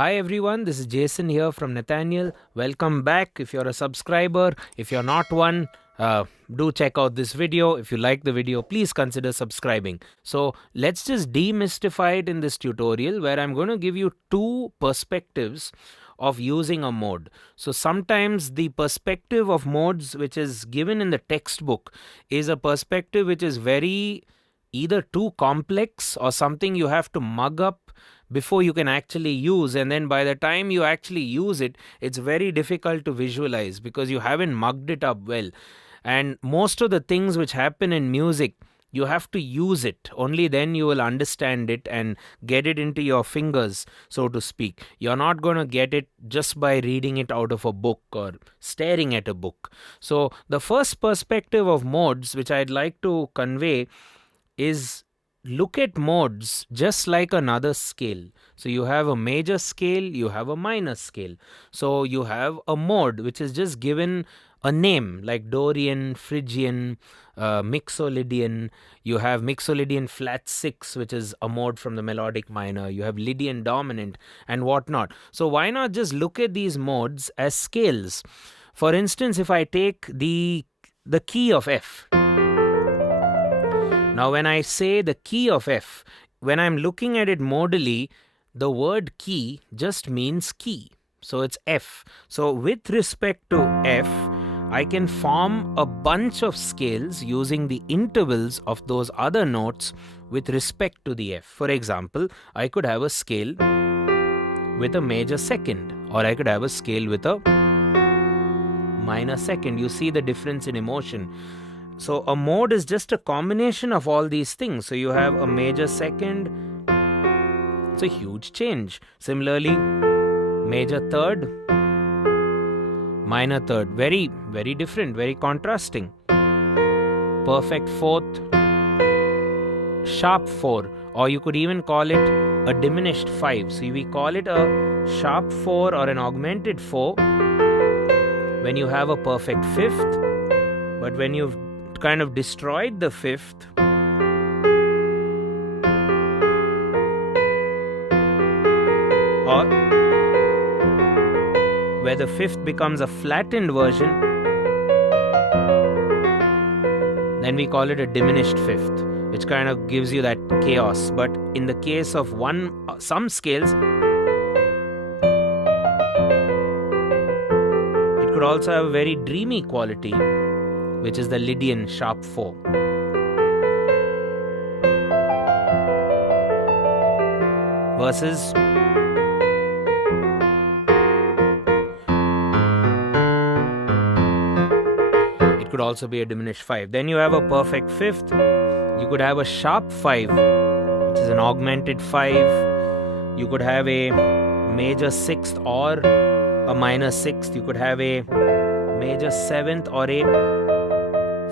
Hi everyone, this is Jason here from Nathaniel. Welcome back. If you're a subscriber, if you're not one, do check out this video. If you like the video, please consider subscribing. So let's just demystify it in this tutorial where I'm going to give you two perspectives of using a mode. So sometimes the perspective of modes which is given in the textbook is a perspective which is very either too complex or something you have to mug up before you can actually use, and then by the time you actually use it, it's very difficult to visualize because you haven't mugged it up well. And most of the things which happen in music, you have to use it. Only then you will understand it and get it into your fingers, so to speak. You're not going to get it just by reading it out of a book or staring at a book. So the first perspective of modes which I'd like to convey is look at modes just like another scale. So you have a major scale, you have a minor scale. So you have a mode which is just given a name like Dorian, Phrygian, Mixolydian. You have Mixolydian flat 6, which is a mode from the melodic minor. You have Lydian dominant and whatnot. So why not just look at these modes as scales? For instance, if I take the key of F. Now, when I say the key of F, when I'm looking at it modally, the word key just means key. So it's F. So with respect to F, I can form a bunch of scales using the intervals of those other notes with respect to the F. For example, I could have a scale with a major second, or I could have a scale with a minor second. You see the difference in emotion. So a mode is just a combination of all these things. So you have a major second. It's a huge change. Similarly, major third, minor third. Very, very different, very contrasting. Perfect fourth, sharp 4. Or you could even call it a diminished 5. So we call it a sharp 4 or an augmented 4 when you have a perfect fifth. But when you've kind of destroyed the fifth, or where the fifth becomes a flattened version, then we call it a diminished fifth, which kind of gives you that chaos. But in the case of some scales, it could also have a very dreamy quality, which is the Lydian sharp 4. Versus it could also be a diminished 5. Then you have a perfect fifth. You could have a sharp 5, which is an augmented 5. You could have a major 6th or a minor 6th. You could have a major 7th or a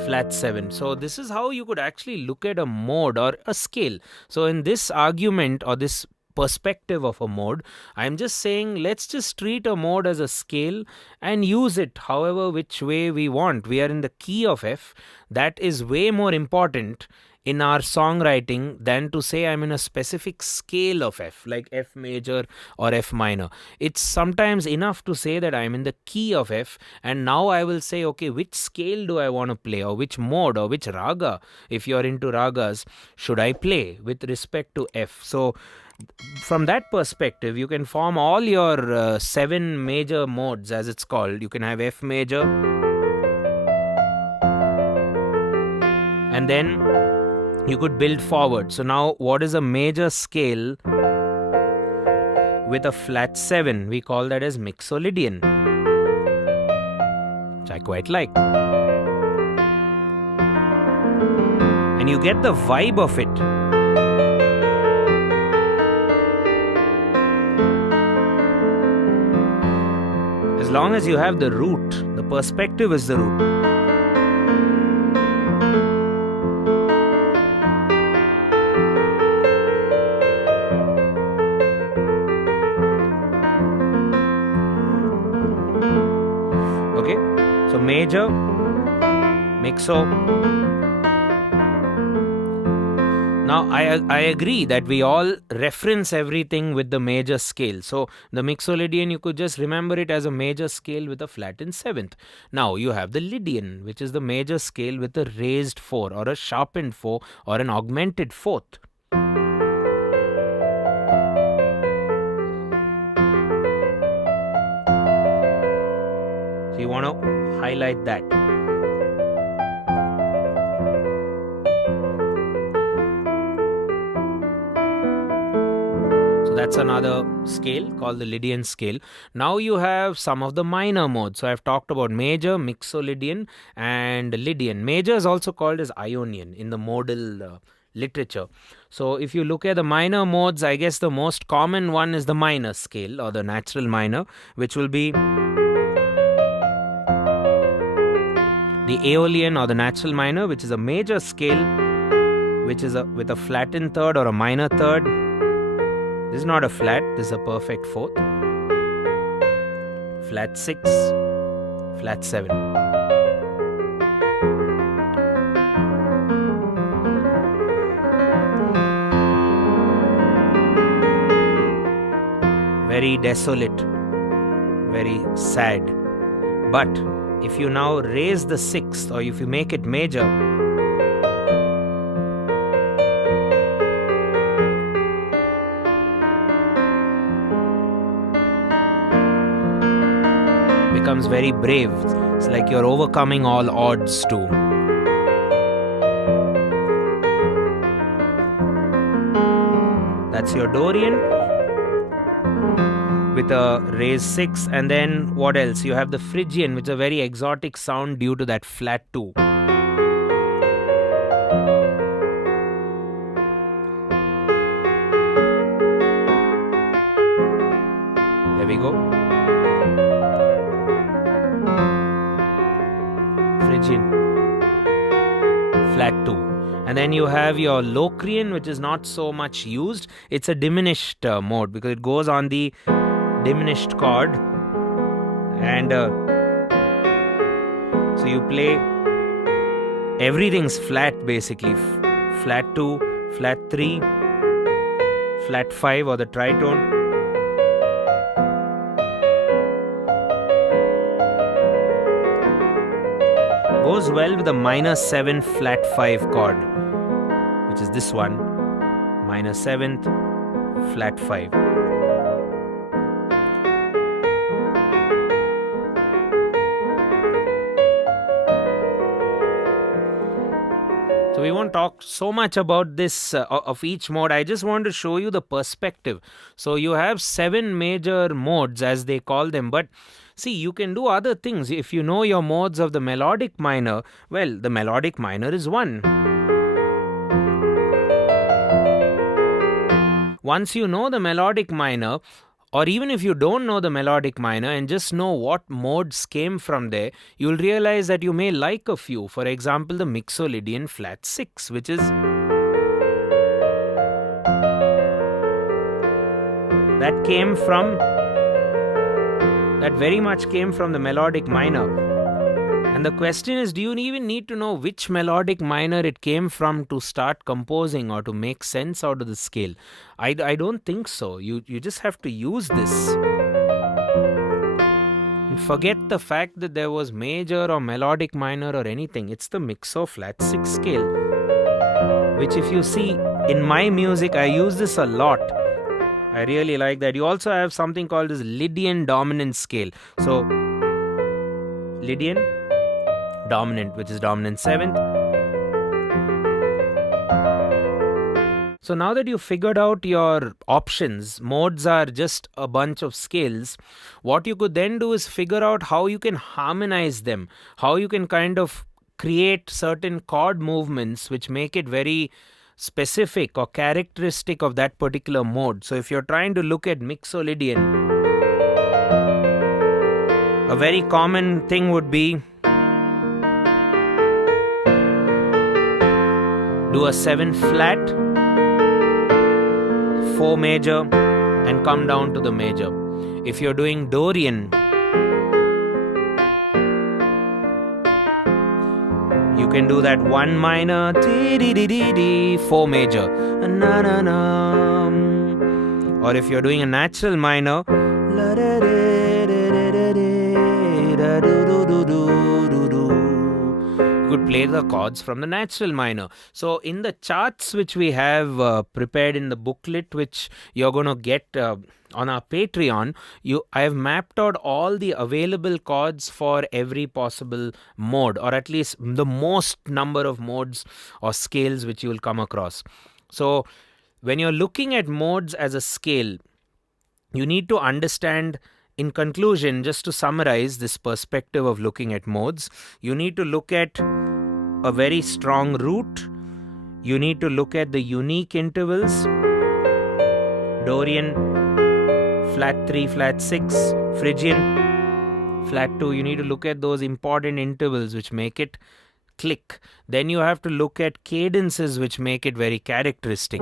flat 7. So this is how you could actually look at a mode or a scale. So in this argument or this perspective of a mode, I'm just saying let's just treat a mode as a scale and use it however which way we want. We are in the key of F. That is way more important in our songwriting than to say I'm in a specific scale of F, like F major or F minor. It's sometimes enough to say that I'm in the key of F, and now I will say, okay, which scale do I want to play, or which mode, or which raga, if you're into ragas, should I play with respect to F. So from that perspective, you can form all your 7 major modes, as it's called. You can have F major, and then you could build forward. So now what is a major scale with a flat 7? We call that as Mixolydian, which I quite like. And you get the vibe of it. As long as you have the root, the perspective is the root. So major, mixo. Now, I agree that we all reference everything with the major scale. So, the Mixolydian, you could just remember it as a major scale with a flattened 7th. Now, you have the Lydian, which is the major scale with a raised 4 or a sharpened 4 or an augmented 4th. So, you want to highlight that. That's another scale called the Lydian scale. Now you have some of the minor modes. So I've talked about major, Mixolydian and Lydian. Major is also called as Ionian in the modal literature. So if you look at the minor modes, I guess the most common one is the minor scale or the natural minor, which will be the Aeolian or the natural minor, which is a major scale, which is with a flattened third or a minor third. This is not a flat, this is a perfect 4th. Flat 6, flat 7. Very desolate, very sad. But if you now raise the 6th or if you make it major, becomes very brave. It's like you're overcoming all odds too. That's your Dorian with a raised 6, and then what else? You have the Phrygian, which is a very exotic sound due to that flat 2. There we go. Flat 2. And then you have your Locrian, which is not so much used. It's a diminished mode because it goes on the diminished chord. And so you play, everything's flat basically. Flat 2, flat 3, flat 5 or the tritone. Goes well with the minor 7 flat 5 chord, which is this one, minor 7th flat 5. So we won't talk so much about this of each mode. I just want to show you the perspective. So you have 7 major modes as they call them, but see, you can do other things. If you know your modes of the melodic minor, well, the melodic minor is 1. Once you know the melodic minor, or even if you don't know the melodic minor and just know what modes came from there, you'll realize that you may like a few. For example, the Mixolydian flat 6, which is that very much came from the melodic minor. And the question is, do you even need to know which melodic minor it came from to start composing or to make sense out of the scale? I don't think so. You just have to use this. And forget the fact that there was major or melodic minor or anything. It's the Mixo flat 6 scale, which if you see in my music, I use this a lot. I really like that. You also have something called this Lydian dominant scale. So, Lydian dominant, which is dominant 7th. So now that you've figured out your options, modes are just a bunch of scales, what you could then do is figure out how you can harmonize them, how you can kind of create certain chord movements which make it very specific or characteristic of that particular mode. So if you're trying to look at Mixolydian, a very common thing would be do a 7 flat, 4 major and come down to the major. If you're doing Dorian, You can do that 1 minor, 4 major, or if you're doing a natural minor, you could play the chords from the natural minor. So in the charts which we have prepared in the booklet, which you're going to get on our Patreon, I have mapped out all the available chords for every possible mode, or at least the most number of modes or scales which you will come across. So when you're looking at modes as a scale, you need to understand, in conclusion, just to summarize this perspective of looking at modes, you need to look at a very strong root. You need to look at the unique intervals, Dorian, flat 3, flat 6, Phrygian, flat 2. You need to look at those important intervals which make it click. Then you have to look at cadences which make it very characteristic.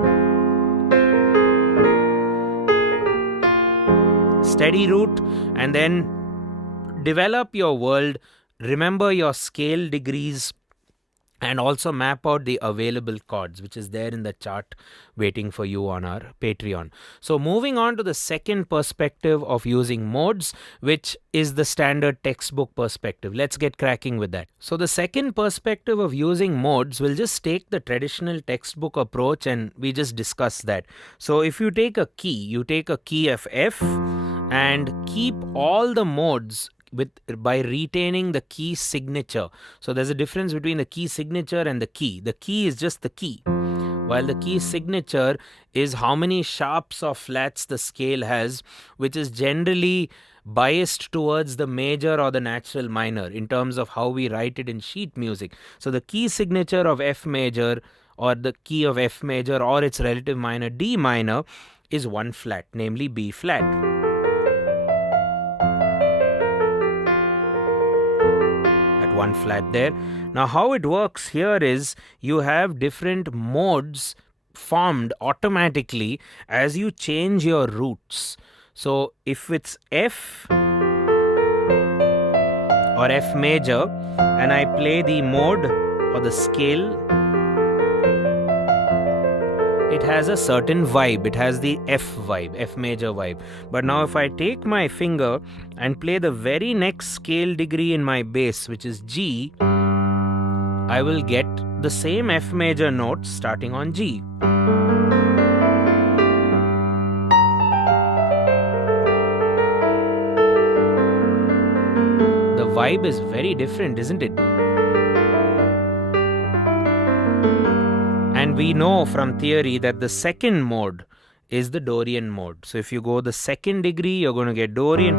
Steady root, and then develop your world, remember your scale degrees, and also map out the available chords, which is there in the chart waiting for you on our Patreon. So moving on to the second perspective of using modes, which is the standard textbook perspective. Let's get cracking with that. So the second perspective of using modes will just take the traditional textbook approach, and we just discuss that. So if you take a key, you take a key of F and keep all the modes by retaining the key signature. So there's a difference between the key signature and the key. The key is just the key, while the key signature is how many sharps or flats the scale has, which is generally biased towards the major or the natural minor in terms of how we write it in sheet music. So the key signature of F major, or the key of F major, or its relative minor D minor, is 1 flat, namely B flat. 1 flat there. Now how it works here is you have different modes formed automatically as you change your roots. So if it's F or F major and I play the mode or the scale, it has a certain vibe. It has the F vibe, F major vibe. But now if I take my finger and play the very next scale degree in my bass, which is G, I will get the same F major notes starting on G. The vibe is very different, isn't it? And we know from theory that the second mode is the Dorian mode. So if you go the second degree, you're going to get Dorian,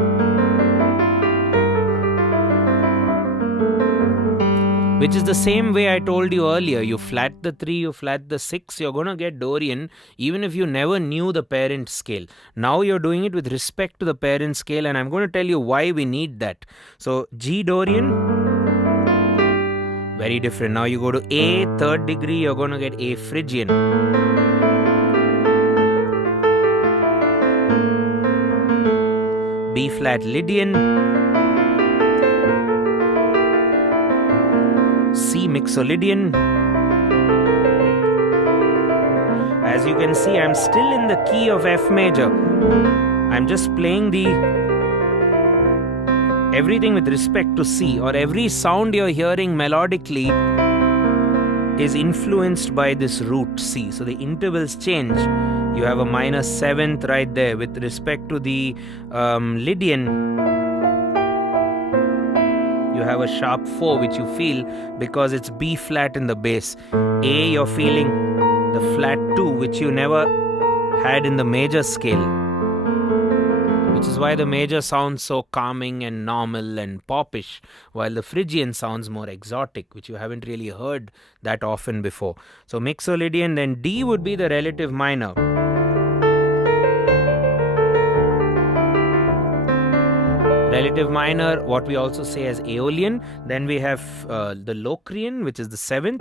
which is the same way I told you earlier. You flat the 3, you flat the 6, you're going to get Dorian even if you never knew the parent scale. Now you're doing it with respect to the parent scale, and I'm going to tell you why we need that. So G Dorian, very different. Now you go to A, third degree, you're going to get A Phrygian. B flat Lydian. C Mixolydian. As you can see, I'm still in the key of F major. I'm just playing everything with respect to C, or every sound you're hearing melodically is influenced by this root C. So the intervals change. You have a minor 7th right there with respect to the Lydian. You have a sharp 4 which you feel because it's B flat in the bass. A, you're feeling the flat 2 which you never had in the major scale, which is why the major sounds so calming and normal and popish, while the Phrygian sounds more exotic, which you haven't really heard that often before. So Mixolydian, then D would be the relative minor. Relative minor, what we also say as Aeolian. Then we have the Locrian, which is the 7th.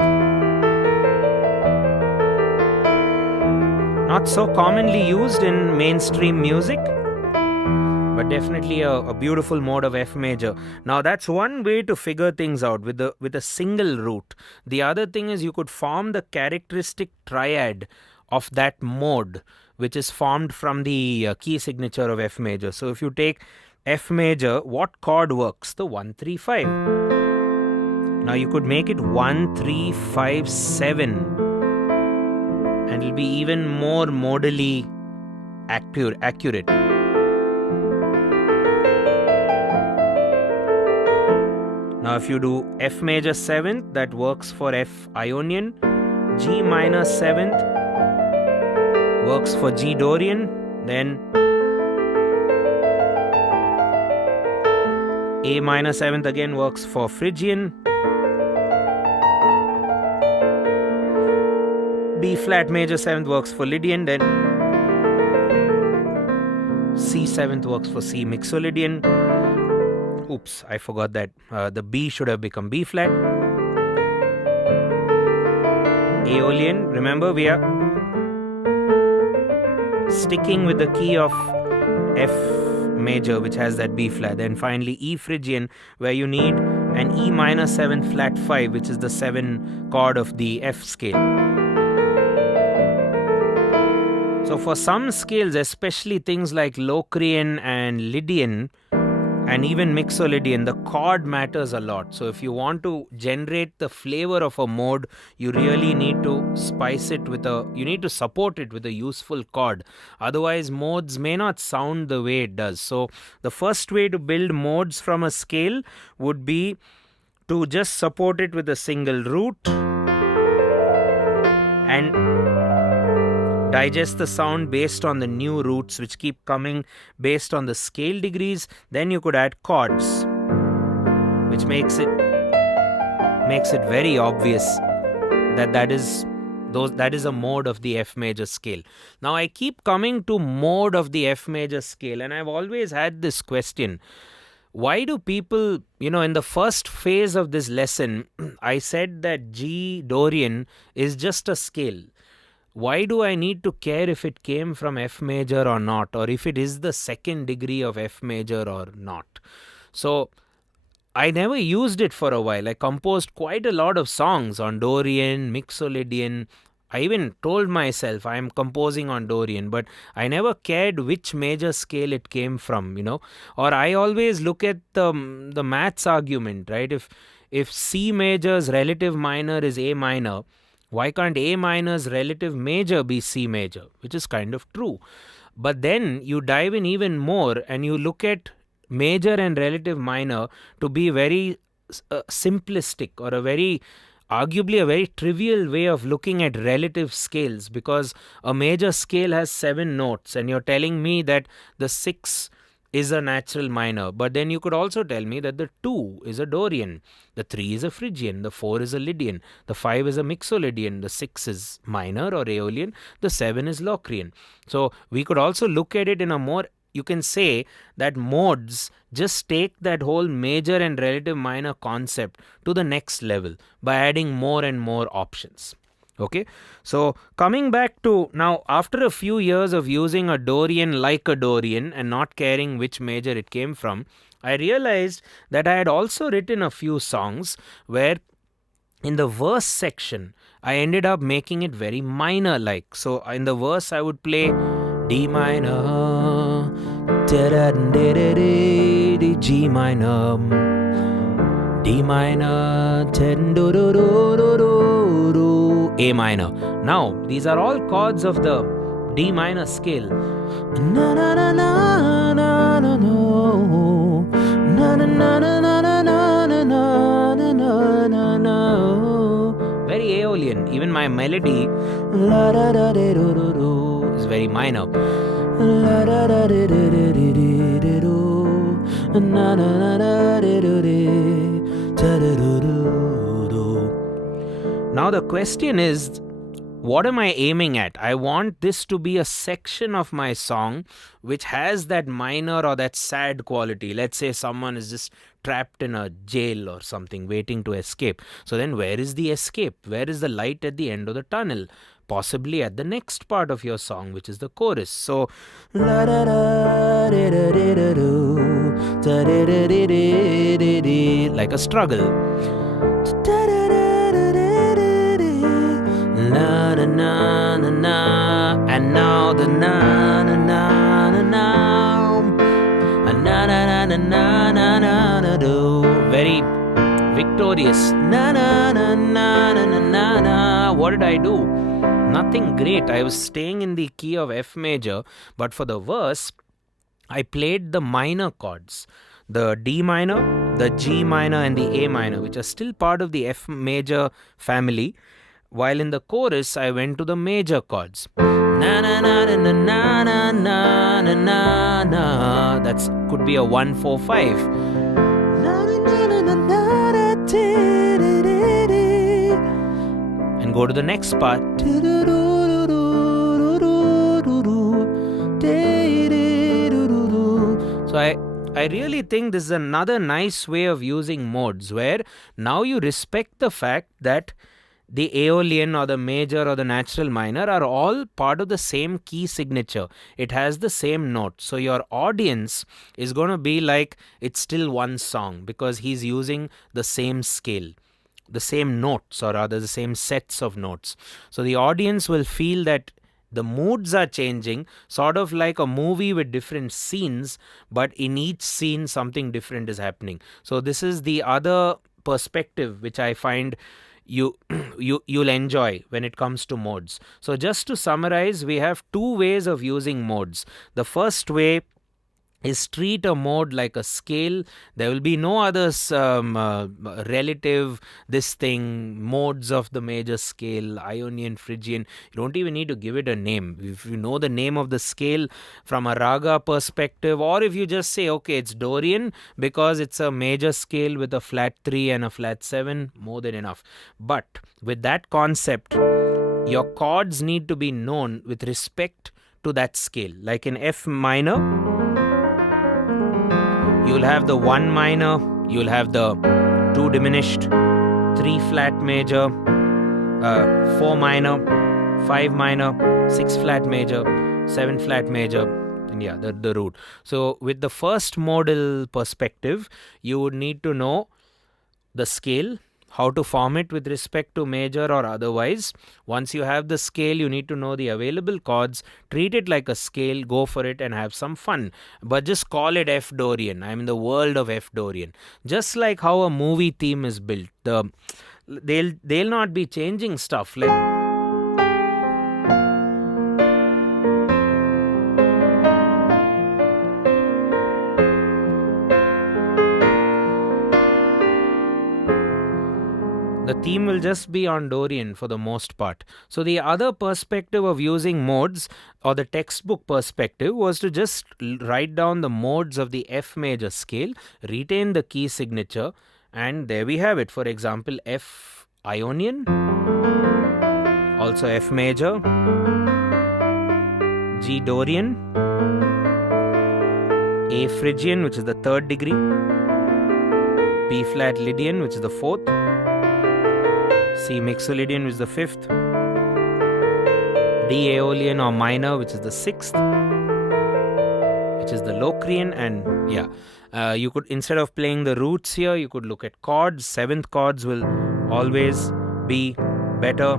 Not so commonly used in mainstream music, but definitely a beautiful mode of F major. Now that's one way to figure things out with a single root. The other thing is you could form the characteristic triad of that mode, which is formed from the key signature of F major. So if you take F major, what chord works? The 1-3-5. Now you could make it 1-3-5-7, and it'll be even more modally accurate. Now if you do F major 7th, that works for F Ionian. G minor 7th works for G Dorian. Then A minor 7th again works for Phrygian. B flat major 7th works for Lydian. Then C 7th works for C Mixolydian. Oops, I forgot that. The B should have become B flat. Aeolian, remember we are sticking with the key of F major, which has that B flat. Then finally E Phrygian, where you need an E minor 7th flat 5, which is the 7 chord of the F scale. So for some scales, especially things like Locrian and Lydian, and even Mixolydian, the chord matters a lot. So if you want to generate the flavor of a mode, you really need to spice it with you need to support it with a useful chord. Otherwise, modes may not sound the way it does. So the first way to build modes from a scale would be to just support it with a single root and digest the sound based on the new roots which keep coming based on the scale degrees. Then you could add chords, which makes it very obvious that is a mode of the F major scale. Now I keep coming to mode of the F major scale, and I've always had this question. Why do people, in the first phase of this lesson, I said that G Dorian is just a scale. Why do I need to care if it came from F major or not, or if it is the second degree of F major or not? So I never used it for a while. I composed quite a lot of songs on Dorian, Mixolydian. I even told myself I am composing on Dorian, but I never cared which major scale it came from, Or I always look at the maths argument, right? If C major's relative minor is A minor, why can't A minor's relative major be C major? Which is kind of true. But then you dive in even more and you look at major and relative minor to be very simplistic, or arguably a very trivial way of looking at relative scales, because a major scale has 7 notes and you're telling me that the 6 is a natural minor, but then you could also tell me that the 2 is a Dorian, the 3 is a Phrygian, the 4 is a Lydian, the 5 is a Mixolydian, the 6 is minor or Aeolian, the 7 is Locrian. So we could also look at it in a more, you can say that modes just take that whole major and relative minor concept to the next level by adding more and more options. Okay, so coming back to now, after a few years of using a Dorian like a Dorian and not caring which major it came from, I realized that I had also written a few songs where in the verse section I ended up making it very minor like. So in the verse I would play D minor, G minor, D minor, A minor. Now, these are all chords of the D minor scale. Na na na na na na no. Na na na na na na na na na na na. Very Aeolian. Even my melody la da da de do do do is very minor. La da da de de de de de do. Na na na na de do de da da do do. Now the question is, what am I aiming at? I want this to be a section of my song which has that minor or that sad quality. Let's say someone is just trapped in a jail or something, waiting to escape. So then where is the escape? Where is the light at the end of the tunnel? Possibly at the next part of your song, which is the chorus. So la da da da da da da. like a struggle. Na na na na na, and now the na na na na na, na na na na na na na do. Very victorious. Na na na na na na na. What did I do? Nothing great. I was staying in the key of F major, but for the verse, I played the minor chords, the D minor, the G minor, and the A minor, which are still part of the F major family. While in the chorus, I went to the major chords. Na na na na na na na na na na na. That could be a 1-4-5. And go to the next part. So I really think this is another nice way of using modes, where now you respect the fact that the Aeolian or the major or the natural minor are all part of the same key signature. It has the same note. So your audience is going to be like, it's still one song, because he's using the same scale, the same notes, or rather the same sets of notes. So the audience will feel that the moods are changing, sort of like a movie with different scenes, but in each scene something different is happening. So this is the other perspective which I find you'll enjoy when it comes to modes. So just to summarize, we have two ways of using modes. The first way is treat a mode like a scale. There will be no other relative, this thing, modes of the major scale, Ionian, Phrygian. You don't even need to give it a name. If you know the name of the scale from a raga perspective, or if you just say, okay, it's Dorian because it's a major scale with a flat 3 and a flat 7, more than enough. But with that concept, your chords need to be known with respect to that scale. Like in F minor, you'll have the 1 minor, you'll have the 2 diminished, 3 flat major, 4 minor, 5 minor, 6 flat major, 7 flat major, and yeah, the root. So with the first modal perspective, you would need to know the scale, how to form it with respect to major or otherwise. Once you have the scale, you need to know the available chords, treat it like a scale, go for it and have some fun. But just call it F Dorian. I'm in the world of F Dorian. Just like how a movie theme is built. They'll not be changing stuff like the theme will just be on Dorian for the most part. So the other perspective of using modes, or the textbook perspective, was to just write down the modes of the F major scale, retain the key signature, and there we have it. For example, F Ionian, also F major, G Dorian, A Phrygian, which is the 3rd degree, B flat Lydian, which is the 4th, C Mixolydian, which is the 5th, D Aeolian or minor, which is the 6th, which is the Locrian, and yeah, you could, instead of playing the roots here, you could look at chords. 7th chords will always be better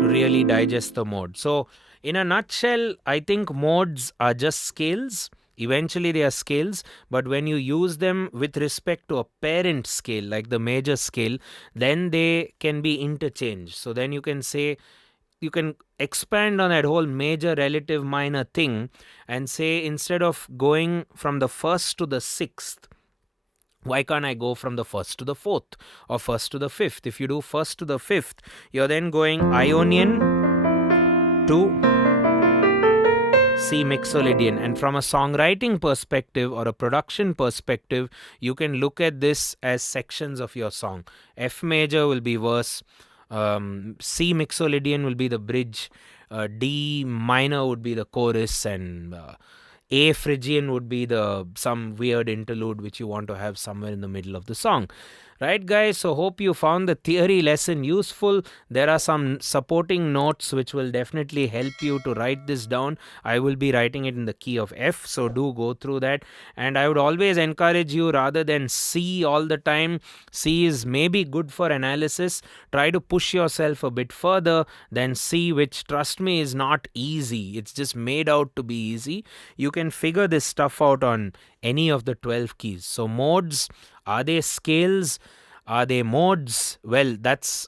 to really digest the mode. So in a nutshell, I think modes are just scales. Eventually they are scales, but when you use them with respect to a parent scale like the major scale, then they can be interchanged. So then you can say, you can expand on that whole major relative minor thing and say, instead of going from the 1st to the 6th, why can't I go from the 1st to the 4th or 1st to the 5th? If you do 1st to the 5th, you're then going Ionian to C Mixolydian. And from a songwriting perspective or a production perspective, you can look at this as sections of your song. F major will be verse, C Mixolydian will be the bridge, D minor would be the chorus, and A Phrygian would be some weird interlude which you want to have somewhere in the middle of the song. Right, guys? So, hope you found the theory lesson useful. There are some supporting notes which will definitely help you to write this down. I will be writing it in the key of F, so do go through that. And I would always encourage you, rather than C all the time, C is maybe good for analysis. Try to push yourself a bit further than C, which, trust me, is not easy. It's just made out to be easy. You can figure this stuff out on any of the 12 keys. So, modes, are they scales? Are they modes? Well, that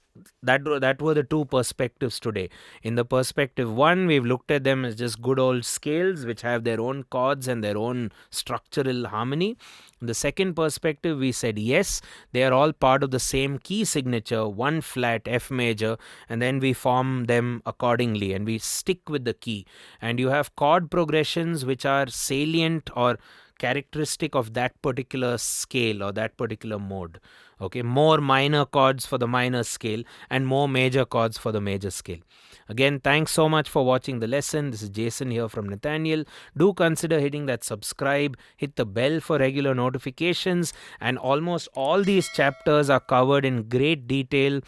were the two perspectives today. In the perspective one, we've looked at them as just good old scales which have their own chords and their own structural harmony. In the second perspective, we said yes, they are all part of the same key signature, one flat F major, and then we form them accordingly and we stick with the key. And you have chord progressions which are salient or characteristic of that particular scale or that particular mode. Okay, more minor chords for the minor scale and more major chords for the major scale. Again, thanks so much for watching the lesson. This is Jason here from Nathaniel. Do consider hitting that subscribe, hit the bell for regular notifications, and almost all these chapters are covered in great detail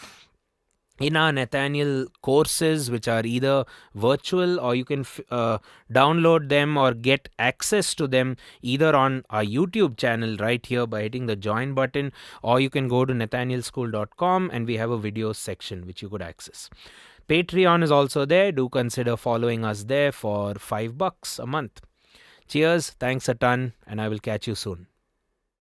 in our Nathaniel courses, which are either virtual or you can download them or get access to them either on our YouTube channel right here by hitting the join button, or you can go to nathanielschool.com and we have a videos section which you could access. Patreon is also there. Do consider following us there for $5 a month. Cheers, thanks a ton, and I will catch you soon.